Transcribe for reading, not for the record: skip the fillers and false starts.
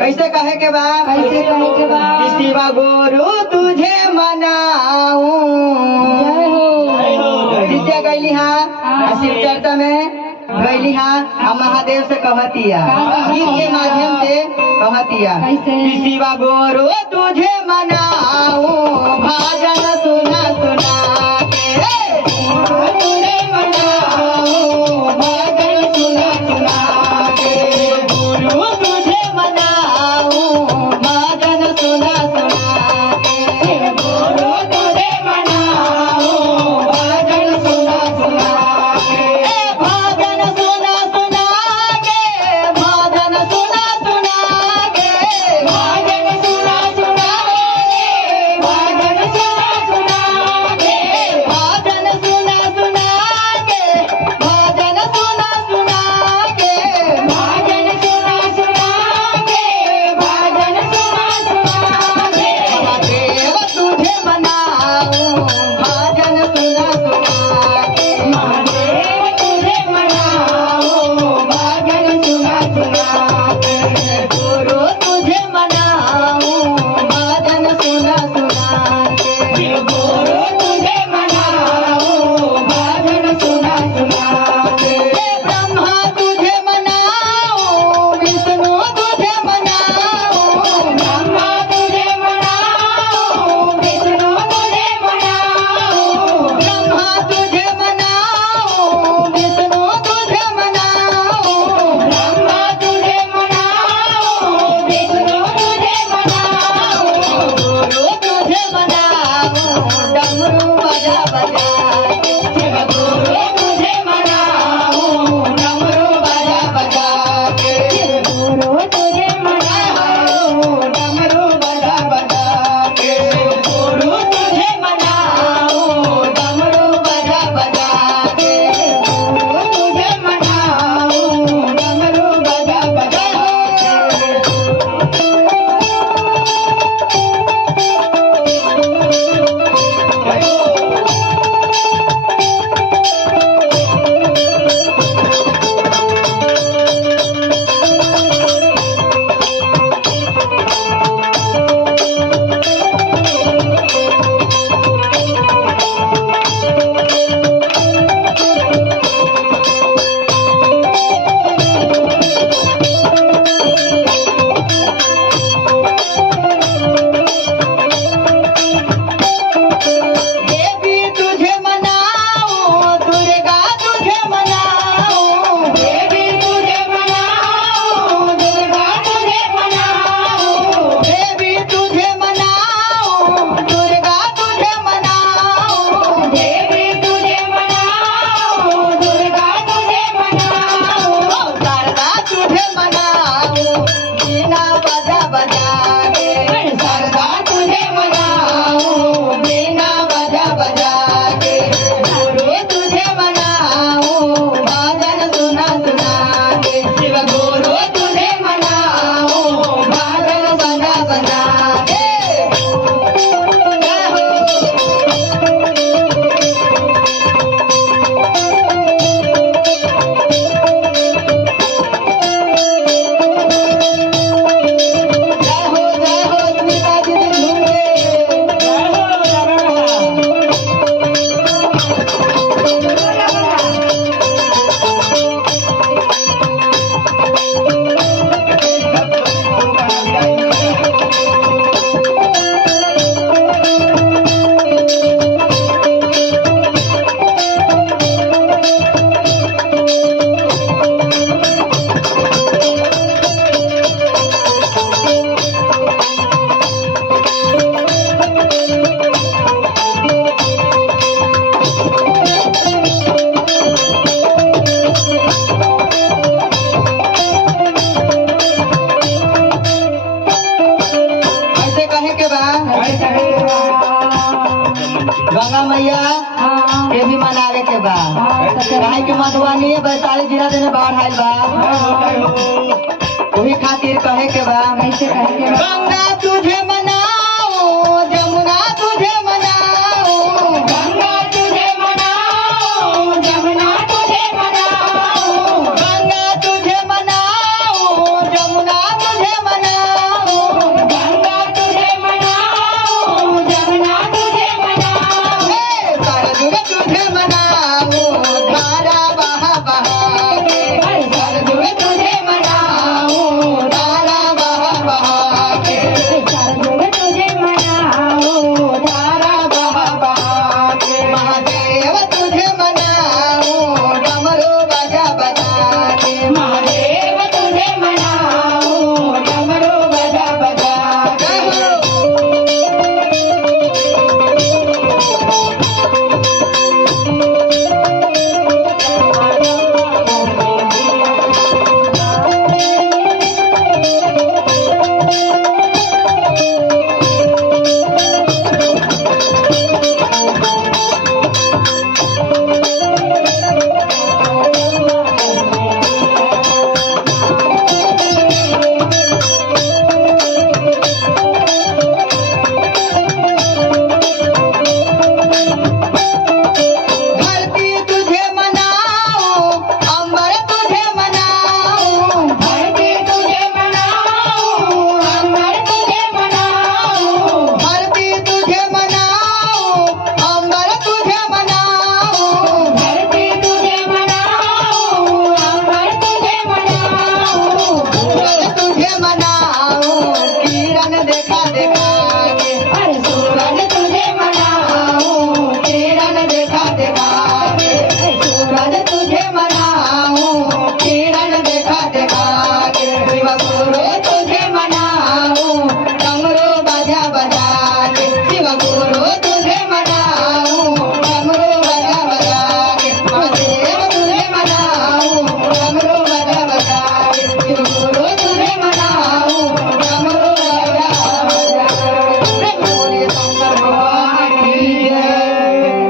कैसे कहे के बा कैसे कहे के बा शिवा गुरु तुझे मनाऊं जिससे गईली हाँ शिव चर्चा में गईली हाँ महादेव से कहतिया गीत के माध्यम से कहतिया शिवा गुरु तुझे मनाऊं भजन सुना सुना तुझे मनाऊं भजन सुना सुना गुरु तुझे मनाऊं भजन सुना सुना गुरु तुझे मनाऊं भजन सुना सुना भजन सुना सुना भजन सुना सुना भजन सुना सुना भजन सुना सुना भजन सुना सुना भजन सुना सुना भजन सुना सुना भजन सुना सुना महादेव तुझे मनाऊं भजन सुना सुना महादेव तुझे मनाऊं भजन सुना सुना गुरु तुझे मनाऊं भजन सुना सुना गुरु तुझे मनाऊं भजन सुना सुना ब्रह्मा तुझे मनाऊं विष्णु तुझे मनाऊं ब्रह्मा तुझे मनाऊं विष्णु तुझे मनाऊं ब्रह्मा तुझे मनाऊं विष्णु तुझे मनाऊं ब्रह्मा तुझे मनाऊं विष्णु तुझे मनाऊं गुरु तुझे मनाऊं डमरू बजा बजा शिव गुरु तुझे मनाऊं डमरू बजा बजा गुरु तुझे मनाऊं डमरू बजा बजा गुरु तुझे मनाऊं डमरू बजा बजा गुरु तुझे मनाऊं डमरू बजा बजा देवी तुझे मनाऊं दुर्गा तुझे मनाऊं देवी तुझे मनाऊं दुर्गा तुझे मनाऊं देवी तुझे मनाऊं दुर्गा तुझे मनाऊं देवी तुझे मनाऊं दुर्गा तुझे मनाऊं शारदा तुझे मनाऊं बीना बजा बजा के शारदा तुझे मनाऊं बीना बजा बजा के गुरु तुझे मनाऊं भजन सुना सुना के शिव गुरु तुझे मनाऊं भजन सुना सुना के जय हो स्मिता दीदी ऐसे कहे के बा गंगा मैया के भी मनावे के बा काहे के मधुबनी वैशाली जिला देने बाढ़ आइल बा वही खातिर कहे के बा कैसे कहे के बा गंगा तुझे मनाऊं जमुना तुझे